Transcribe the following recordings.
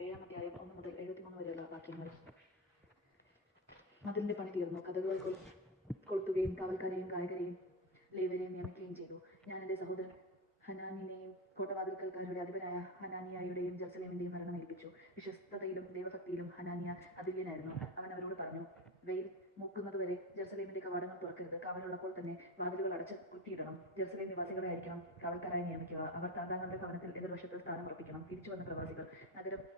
ഏഴാം അധ്യായം ഒന്ന് മുതൽ എഴുപത്തിമൂന്ന് വരെയുള്ള വാക്യങ്ങൾ. മതിലിന്റെ പണി തീർന്നു. കഥകൾ കൊളുത്തുകയും കാവൽക്കാരെയും ഗായകരെയും ലേവരെയും നിയമിക്കുകയും ചെയ്തു. ഞാൻ എന്റെ സഹോദരൻ ഹനാനിനെയും കോട്ടവാതിൽക്കൽക്കാരുടെ അധിപനായ ഹനാനിയായുടെയും ജെറുസലേമിന്റെയും മരണം ഏൽപ്പിച്ചു. വിശ്വസ്തതയിലും ദൈവഭക്തിയിലും ഹനാനിയ അതുല്യനായിരുന്നു അവൻ അവരോട് പറഞ്ഞു വെയിൽ മുക്കുന്നതുവരെ ജെറുസലേമിന്റെ കവാടങ്ങൾ തുറക്കരുത്. കാവലുള്ളപ്പോൾ തന്നെ വാതിലുകൾ അടച്ച് കുറ്റിയിടണം. ജെറുസലേം നിവാസികളെ ആയിരിക്കണം. കാവൽക്കാരായി നിയമിക്കുക. അവർ താതാങ്ങളുടെ ഭവനത്തിൽ എതിർവശത്ത് സ്ഥാനം ഉറപ്പിക്കണം തിരിച്ചു വന്ന പ്രവാസികൾ നഗരം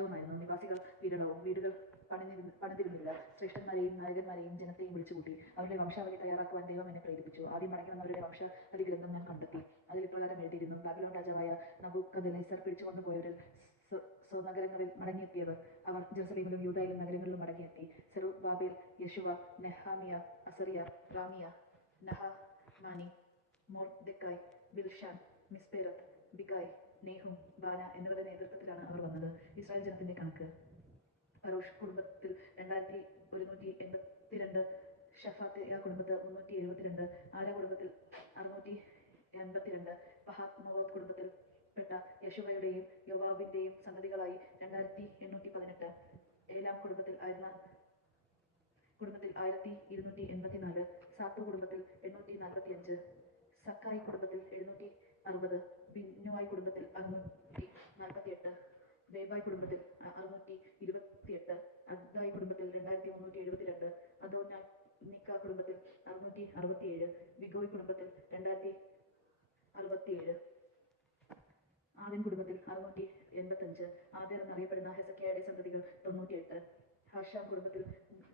വിശാലവുമായിരുന്നു നിവാസികൾ വിരളവും വീടുകൾ പണിതിരുന്നു പണിതിരുന്നില്ല. ശ്രേഷ്ഠന്മാരെയും നായകന്മാരെയും ജനത്തെയും വിളിച്ചുകൂട്ടി അവരുടെ വംശാവലി തയ്യാറാക്കുവാൻ ദൈവം എന്നെ പ്രേരിപ്പിച്ചു. ആദ്യം മടങ്ങി വന്നവരുടെ വംശാവലി ഗ്രന്ഥം ഞാൻ കണ്ടെത്തി. അതിൽ ഇപ്രകാരം എഴുതിയിരുന്നു ബാബിലോൺ രാജാവായ നബൂക്കദ്നേസർ പിടിച്ചുകൊണ്ടു സ്വ- സ്വനഗരങ്ങളിൽ മടങ്ങിയെത്തിയവർ അവർ ജെറുസലേമിലും യൂതായിലും നഗരങ്ങളിലും മടങ്ങിയെത്തി. Zerubbabel Jeshua Nehemiah Azariah Raamiah Nahamani Mordecai Bilshan Mispereth Bigvai Nehum Baanah എന്നിവരുടെ വന്നത് ഇസ്രായേൽ ജനത്തിന്റെ കണക്ക്. ഫറോഷ് കുടുംബത്തിൽ രണ്ടായിരത്തി ഒരുന്നൂറ്റി എൺപത്തിരണ്ട് ഷഫാത്തിയ കുടുംബത്തിൽ മുന്നൂറ്റി എഴുപത്തിരണ്ട് ആര കുടുംബത്തിൽ അറുന്നൂറ്റി എൺപത്തിരണ്ട് പഹാത്ത് മോവത്ത് കുടുംബത്തിൽ പെട്ട യശുവയുടെയും യോവാബിന്റെയും സന്തതികളായി രണ്ടായിരത്തി എണ്ണൂറ്റി പതിനെട്ട്. ഏലാം കുടുംബത്തിൽ ആയിരുന്ന കുടുംബത്തിൽ ആയിരത്തി ഇരുന്നൂറ്റി എൺപത്തിനാല് സാത്തു കുടുംബത്തിൽ എണ്ണൂറ്റി നാൽപ്പത്തി അഞ്ച് സക്കായി കുടുംബത്തിൽ എഴുന്നൂറ്റി അറുപത് ബിന്നുവായി കുടുംബത്തിൽ അറുന്നൂറ്റി നാൽപ്പത്തി എട്ട് ബേബായ് കുടുംബത്തിൽ അറുന്നൂറ്റി ഇരുപത്തിയെട്ട് അദ്ദായ് കുടുംബത്തിൽ രണ്ടായിരത്തി മുന്നൂറ്റി എഴുപത്തിരണ്ട് അദോനായ് നിക്ക കുടുംബത്തിൽ അറുന്നൂറ്റി അറുപത്തിയേഴ് ബിഗോയ് കുടുംബത്തിൽ രണ്ടായിരത്തി അറുപത്തിയേഴ്. ആദ്യം കുടുംബത്തിൽ അറുന്നൂറ്റി എൺപത്തഞ്ച്. ആദ്യം എന്നറിയപ്പെടുന്ന ഹെസക്കിയയുടെ സന്തതികൾ തൊണ്ണൂറ്റിയെട്ട്. ഹർഷ കുടുംബത്തിൽ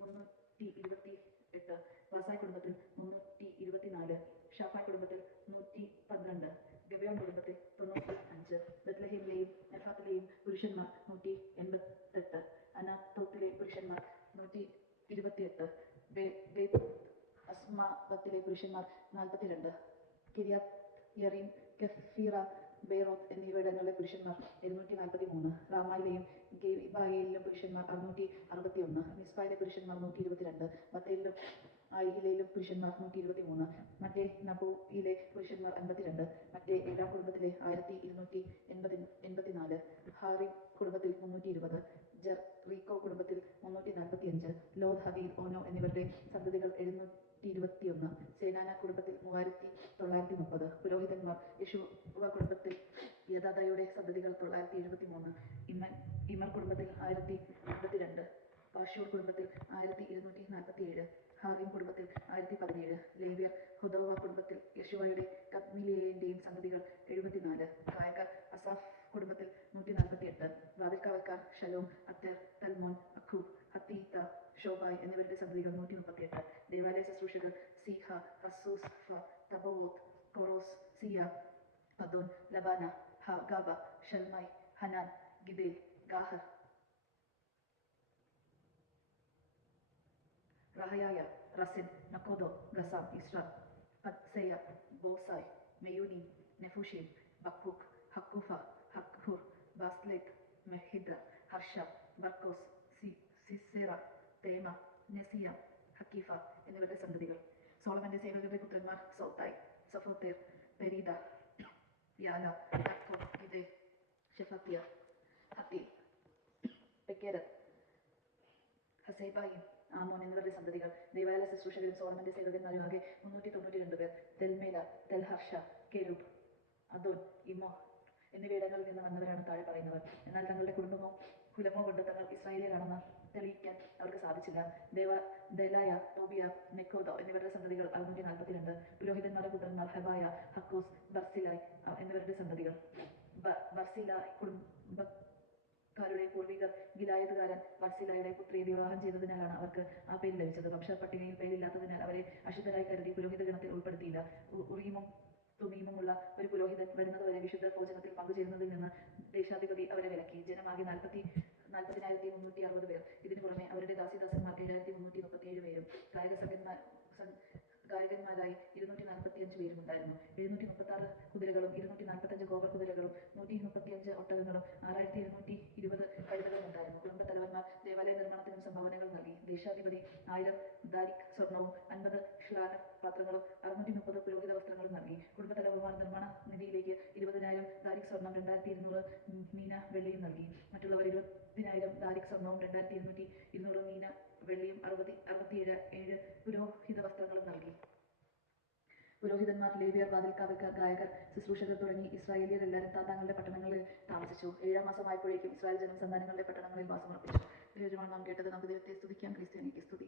മുന്നൂറ്റി ഇരുപത്തി എട്ട് വാസായ് കുടുംബത്തിൽ മുന്നൂറ്റി ഇരുപത്തിനാല് ഷാഫായ് കുടുംബത്തിൽ നൂറ്റി പന്ത്രണ്ട് ഗബയോൺ കുടുംബത്തിൽ തൊണ്ണൂറ്റി അഞ്ച് ബത്ലഹീമിലെയും നെഫാത്തിലെയും പുരുഷന്മാർ നൂറ്റി എൺപത്തെട്ട് അനാത്തോത്തിലെ പുരുഷന്മാർ നൂറ്റി ഇരുപത്തിയെട്ട് അസ്മാവത്തിലെ പുരുഷന്മാർ നാൽപ്പത്തിരണ്ട് കിരിയാത് യറീം കെഫീറ ബെയ്റോത്ത് എന്നിവിടങ്ങളിലെ പുരുഷന്മാർ എഴുന്നൂറ്റി നാൽപ്പത്തി മൂന്ന് റാമായിലെയും ഗെബായയിലും പുരുഷന്മാർ അറുന്നൂറ്റി അറുപത്തി ഒന്ന് മിസ്ബായിലെ പുരുഷന്മാർ നൂറ്റി ഇരുപത്തിരണ്ട് ബത്തേലിലും ആയിലയിലും പുരുഷന്മാർ നൂറ്റി ഇരുപത്തി മൂന്ന് മറ്റേ നബൂയിലെ പുരുഷന്മാർ അൻപത്തിരണ്ട് മറ്റേ ഏഴാം കുടുംബത്തിലെ ആയിരത്തി ഇരുന്നൂറ്റി ഹാറി കുടുംബത്തിൽ മുന്നൂറ്റി ഇരുപത് റീകോ കുടുംബത്തിൽ മുന്നൂറ്റി നാൽപ്പത്തി അഞ്ച് ലോദ് ഹബീർ ഓനോ എന്നിവരുടെ സന്തതികൾ എഴുന്നൂറ്റി ഇരുപത്തിയൊന്ന് സേനാന കുടുംബത്തിൽ മൂവായിരത്തി തൊള്ളായിരത്തി മുപ്പത് പുരോഹിതന്മാർ യശുവ കുടുംബത്തിൽ യഥാതയുടെ സന്തതികൾ തൊള്ളായിരത്തി എഴുപത്തി മൂന്ന് ഇമ്മൻ ഇമർ കുടുംബത്തിൽ ആയിരത്തി അമ്പത്തിരണ്ട് പാഷൂർ കുടുംബത്തിൽ ആയിരത്തി ഇരുന്നൂറ്റി നാൽപ്പത്തി ഏഴ് ഹാറിം കുടുംബത്തിൽ ആയിരത്തി പതിനേഴ് ലേവ്യർ ഹുദോവ കുടുംബത്തിൽ യശുവയുടെ കത്മിലിയന്റെയും സന്തതികൾ എഴുപത്തിനാല് ഗായകർ അസാഫ് കുടുംബത്തിൽ നൂറ്റി നാൽപ്പത്തി എട്ട് വാതിൽക്കാവൽക്കാർ ഷലോം അത്തർ തൽമോൻ അഖൂബ് ഹത്തീത്ത ഷോബായ് എന്നിവരുടെ സന്തതികൾ നൂറ്റി മുപ്പത്തി എട്ട് ദേവാലയ ശുശ്രൂഷകർ സീഹ ഹസൂസ് ഫ തബവോത്ത് കൊറോസ് സിയ അദോൻ ലബാന ഹ ഗാബ ഷൽമായി ഹനാൻ ഗിബേൽ Gahar Reaiah Rezin Nekoda Gazzam Isra Paseah Besai Meunim നെഫുഷീം ബക്ബുക്ക് ഹക്കുഫ Harhur Bazlith Mehida Harsha Barkos C Sisera Temah Neziah Hatipha എന്നിവരുടെ സന്തതികൾ. സോളമന്റെ സേവകരുടെ പുത്രന്മാർ സൗത്തായ് സഫോത്തേർ പെരീദ യാല യാക്കോബ് ഇതേ ഷെഫത്തിയ ഹത്തി പെക്കേരത്ത് ഹസൈബായി ആമോൻ എന്നിവരുടെ സന്തതികൾ. ദൈവാലയ ശുശ്രൂഷകരും സോളമന്റെ സേവകന്മാരും ആകെ മുന്നൂറ്റി തൊണ്ണൂറ്റി രണ്ട് പേർ. തെൽമേല തെൽഹർഷ കെരൂബ് അദോൻ ഇമോ എന്നിവയിടങ്ങളിൽ നിന്ന് വന്നവരാണ് താഴെ പറയുന്നവർ എന്നാൽ തങ്ങളുടെ കുടുംബമോ കുലമോ കൊണ്ട് തങ്ങൾ ഇസ്രായേലിലാണെന്ന് തെളിയിക്കാൻ അവർക്ക് സാധിച്ചില്ല. ദേവ ദലായ ടോബിയ നെക്കോദ എന്നിവരുടെ സന്തതികൾ അറുന്നൂറ്റി നാൽപ്പത്തിരണ്ട്. പുരോഹിതന്മാരുടെ പുത്രന്മാർ ഹെബായ ഹക്കോസ് ബർസിലായ് എന്നിവരുടെ സന്തതികൾ. ബർസിലായ് കുടുംബ ക്കാരുടെ പൂർവികർ ഗിലായതുകാരൻ വർസിലായുടെ പുത്രിയെ വിവാഹം ചെയ്തതിനാലാണ് അവർക്ക് ആ പേര് ലഭിച്ചത്. പക്ഷേ പട്ടികയിൽ പേരില്ലാത്തതിനാൽ അവരെ അശുദ്ധരായി കരുതി പുരോഹിത ഗണത്തിൽ ഉൾപ്പെടുത്തിയില്ല ഉറീമും തുമീമുമുള്ള ഒരു പുരോഹിതൻ വരുന്നതുവരെ വിശുദ്ധ ഭോജനത്തിൽ പങ്കുചേരുന്നതിൽ നിന്ന് ദേശാധിപതി അവരെ വിലക്കി. ജനമാകെ നാൽപ്പത്തി നാൽപ്പതിനായിരത്തി മുന്നൂറ്റി അറുപത് പേർ. ഇതിനു പുറമെ അവരുടെ ദാസിദാസന്മാർ ഏഴായിരത്തി മുന്നൂറ്റി മുപ്പത്തിയേഴ് പേരും ഗായക സംഘന്മാർ ഗായകന്മാരായി ഇരുന്നൂറ്റി നാൽപ്പത്തി അഞ്ച് പേരും ഉണ്ടായിരുന്നു. എഴുന്നൂറ്റി മുപ്പത്തി ആറ് കുതിരകളും ഇരുന്നൂറ്റി നാൽപ്പത്തി അഞ്ച് കോവർ കുതിരകളും നൂറ്റി മുപ്പത്തി അഞ്ച് ഒട്ടകങ്ങളും ആറായിരത്തി ഇരുന്നൂറ്റി ഇരുപത് കഴുതകളും ഉണ്ടായിരുന്നു. കുടുംബ തലവന്മാർ ദേവാലയ നിർമ്മാണത്തിനും സംഭാവനകൾ നൽകി. ദേശാധിപതി ആയിരം ദാരിക് സ്വർണവും അൻപത് ഷ്ലാന പാത്രങ്ങളും അറുന്നൂറ്റി മുപ്പത് പുരോഹിത വസ്ത്രങ്ങളും നൽകി. കുടുംബതല ബഹുമാന നിർമ്മാണ നിധിയിലേക്ക് ഇരുപതിനായിരം ദാരിക് സ്വർണം രണ്ടായിരത്തി ഇരുന്നൂറ് മീന വെള്ളിയും നൽകി. മറ്റുള്ളവർ ഇരുപതിനായിരം ദാരിക് സ്വർണവും രണ്ടായിരത്തി ഇരുന്നൂറ്റി ഇരുന്നൂറ് മീന വെള്ളിയും അറുപത്തി അറുപത്തിയേഴ് ഏഴ് പുരോഹിത വസ്ത്രങ്ങളും നൽകി. പുരോഹിതന്മാർ ലേവിയർ വാതിൽക്കാവൽക്കാർ ഗായകർ ശുശ്രൂഷകർ തുടങ്ങി ഇസ്രായേലിയർ എല്ലാവരും താത്താങ്ങളുടെ പട്ടണങ്ങളിൽ താമസിച്ചു. ഏഴാം മാസമായപ്പോഴേക്കും ഇസ്രായേൽ ജനം പട്ടണങ്ങളിൽ വാസമർപ്പിച്ചു. ദൈവജനമാണ് നാം കേട്ടത് നമുക്ക് ദൈവത്തെ സ്തുതിക്കാം ക്രിസ്ത്യാനിക്ക് സ്തുതി.